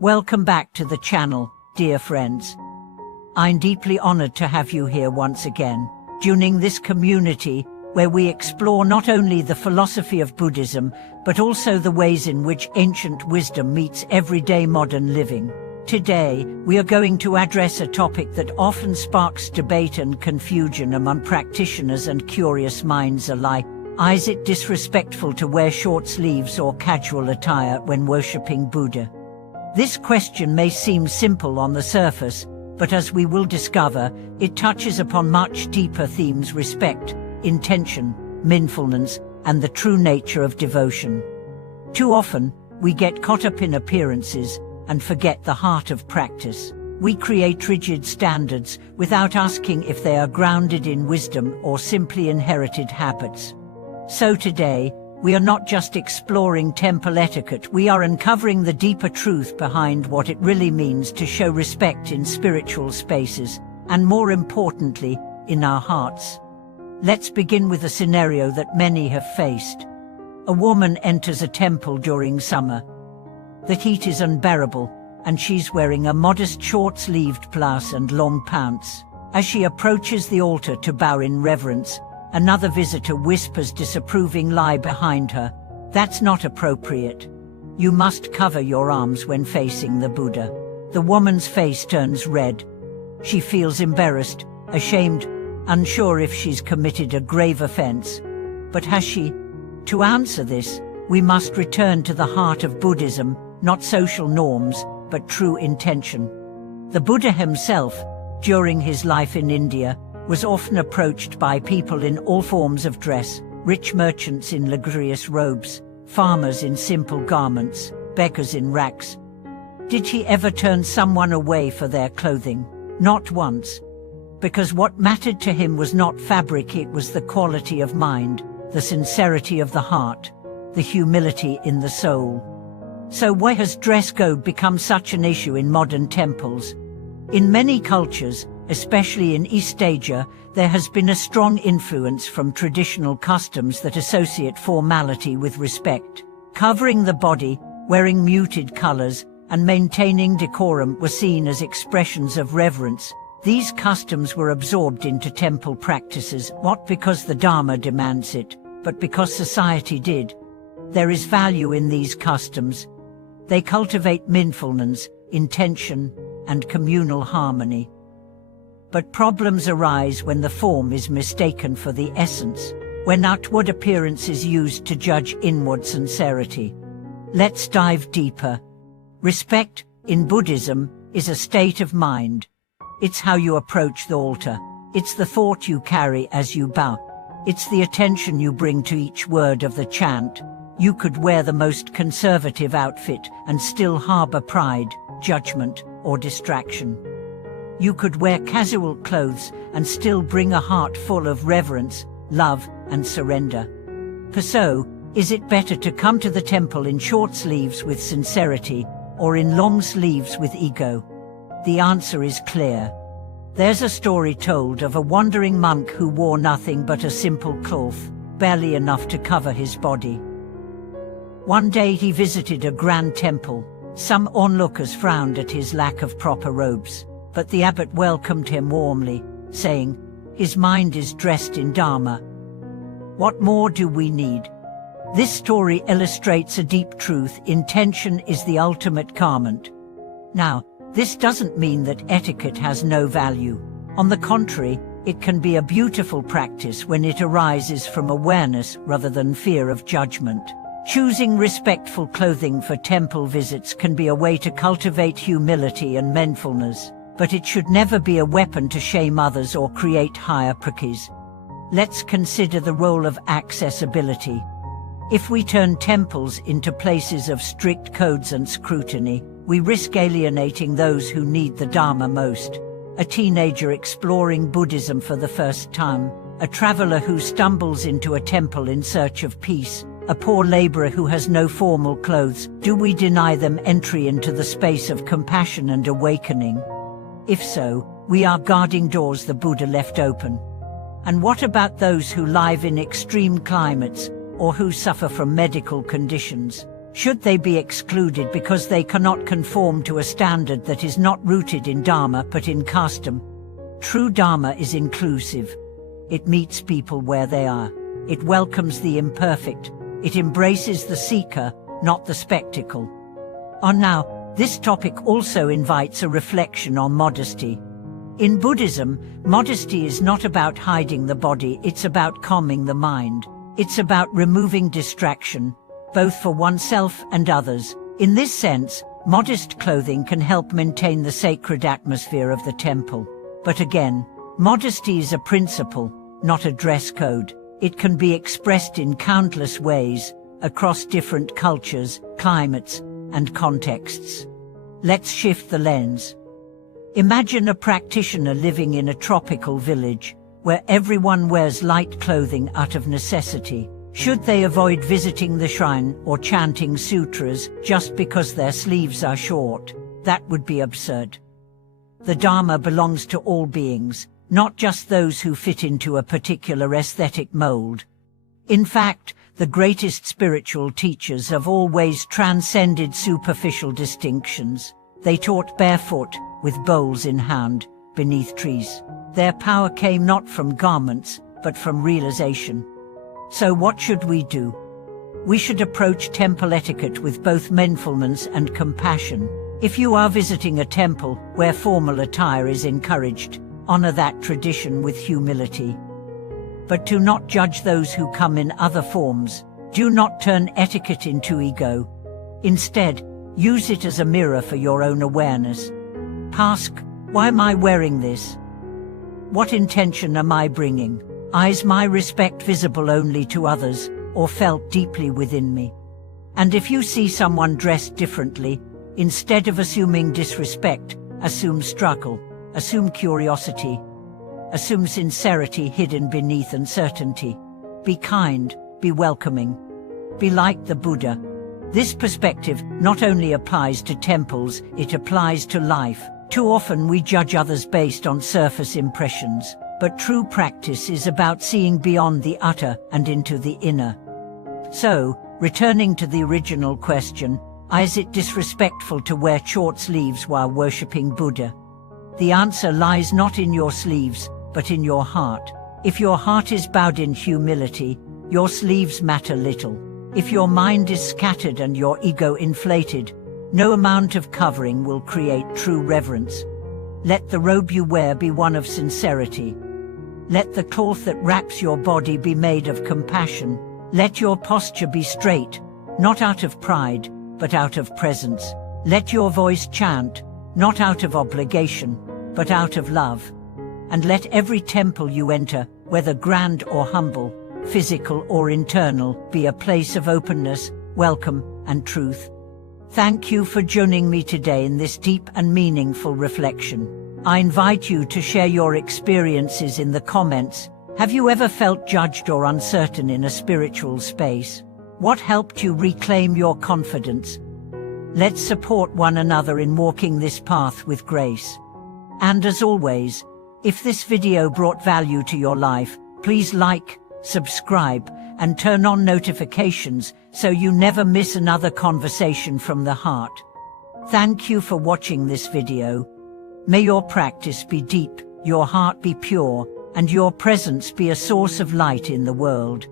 Welcome back to the channel, dear friends. I'm deeply honored to have you here once again, joining this community where we explore not only the philosophy of Buddhism, but also the ways in which ancient wisdom meets everyday modern living. Today, we are going to address a topic that often sparks debate and confusion among practitioners and curious minds alike. Is it disrespectful to wear short sleeves or casual attire when worshipping Buddha? This question may seem simple on the surface, but as we will discover, it touches upon much deeper themes: respect, intention, mindfulness, and the true nature of devotion. Too often, we get caught up in appearances and forget the heart of practice. We create rigid standards without asking if they are grounded in wisdom or simply inherited habits. So today, we are not just exploring temple etiquette, we are uncovering the deeper truth behind what it really means to show respect in spiritual spaces, and more importantly, in our hearts. Let's begin with a scenario that many have faced. A woman enters a temple during summer. The heat is unbearable, and she's wearing a modest short-sleeved blouse and long pants. As she approaches the altar to bow in reverence, another visitor whispers disapproving lie behind her. That's not appropriate. You must cover your arms when facing the Buddha. The woman's face turns red. She feels embarrassed, ashamed, unsure if she's committed a grave offense. But has she? To answer this, we must return to the heart of Buddhism, not social norms, but true intention. The Buddha himself, during his life in India, was often approached by people in all forms of dress: rich merchants in luxurious robes, farmers in simple garments, beggars in rags. Did he ever turn someone away for their clothing? Not once. Because what mattered to him was not fabric, it was the quality of mind, the sincerity of the heart, the humility in the soul. So why has dress code become such an issue in modern temples? In many cultures, especially in East Asia, there has been a strong influence from traditional customs that associate formality with respect. Covering the body, wearing muted colors, and maintaining decorum were seen as expressions of reverence. These customs were absorbed into temple practices, not because the Dharma demands it, but because society did. There is value in these customs. They cultivate mindfulness, intention, and communal harmony. But problems arise when the form is mistaken for the essence, when outward appearance is used to judge inward sincerity. Let's dive deeper. Respect, in Buddhism, is a state of mind. It's how you approach the altar. It's the thought you carry as you bow. It's the attention you bring to each word of the chant. You could wear the most conservative outfit and still harbor pride, judgment, or distraction. You could wear casual clothes and still bring a heart full of reverence, love, and surrender. So, is it better to come to the temple in short sleeves with sincerity, or in long sleeves with ego? The answer is clear. There's a story told of a wandering monk who wore nothing but a simple cloth, barely enough to cover his body. One day he visited a grand temple. Some onlookers frowned at his lack of proper robes, but the abbot welcomed him warmly, saying, "His mind is dressed in Dharma. What more do we need?" This story illustrates a deep truth: intention is the ultimate garment. Now, this doesn't mean that etiquette has no value. On the contrary, it can be a beautiful practice when it arises from awareness rather than fear of judgment. Choosing respectful clothing for temple visits can be a way to cultivate humility and mindfulness, but it should never be a weapon to shame others or create hierarchies. Let's consider the role of accessibility. If we turn temples into places of strict codes and scrutiny, we risk alienating those who need the Dharma most. A teenager exploring Buddhism for the first time, a traveler who stumbles into a temple in search of peace, a poor laborer who has no formal clothes. Do we deny them entry into the space of compassion and awakening? If so, we are guarding doors the Buddha left open. And what about those who live in extreme climates, or who suffer from medical conditions? Should they be excluded because they cannot conform to a standard that is not rooted in Dharma but in custom? True Dharma is inclusive. It meets people where they are. It welcomes the imperfect. It embraces the seeker, not the spectacle. Now, this topic also invites a reflection on modesty. In Buddhism, modesty is not about hiding the body, it's about calming the mind. It's about removing distraction, both for oneself and others. In this sense, modest clothing can help maintain the sacred atmosphere of the temple. But again, modesty is a principle, not a dress code. It can be expressed in countless ways, across different cultures, climates, and contexts. Let's shift the lens. Imagine a practitioner living in a tropical village, where everyone wears light clothing out of necessity. Should they avoid visiting the shrine or chanting sutras just because their sleeves are short? That would be absurd. The Dharma belongs to all beings, not just those who fit into a particular aesthetic mold. In fact, the greatest spiritual teachers have always transcended superficial distinctions. They taught barefoot, with bowls in hand, beneath trees. Their power came not from garments, but from realization. So what should we do? We should approach temple etiquette with both mindfulness and compassion. If you are visiting a temple where formal attire is encouraged, honor that tradition with humility. But do not judge those who come in other forms. Do not turn etiquette into ego. Instead, use it as a mirror for your own awareness. Ask, why am I wearing this? What intention am I bringing? Is my respect visible only to others, or felt deeply within me? And if you see someone dressed differently, instead of assuming disrespect, assume struggle, assume curiosity, assume sincerity hidden beneath uncertainty. Be kind, be welcoming, be like the Buddha. This perspective not only applies to temples, it applies to life. Too often we judge others based on surface impressions, but true practice is about seeing beyond the outer and into the inner. So, returning to the original question, is it disrespectful to wear short sleeves while worshipping Buddha? The answer lies not in your sleeves, but in your heart. If your heart is bowed in humility, your sleeves matter little. If your mind is scattered and your ego inflated, no amount of covering will create true reverence. Let the robe you wear be one of sincerity. Let the cloth that wraps your body be made of compassion. Let your posture be straight, not out of pride, but out of presence. Let your voice chant, not out of obligation, but out of love. And let every temple you enter, whether grand or humble, physical or internal, be a place of openness, welcome, and truth. Thank you for joining me today in this deep and meaningful reflection. I invite you to share your experiences in the comments. Have you ever felt judged or uncertain in a spiritual space? What helped you reclaim your confidence? Let's support one another in walking this path with grace. And as always, if this video brought value to your life, please like, subscribe, and turn on notifications so you never miss another conversation from the heart. Thank you for watching this video. May your practice be deep, your heart be pure, and your presence be a source of light in the world.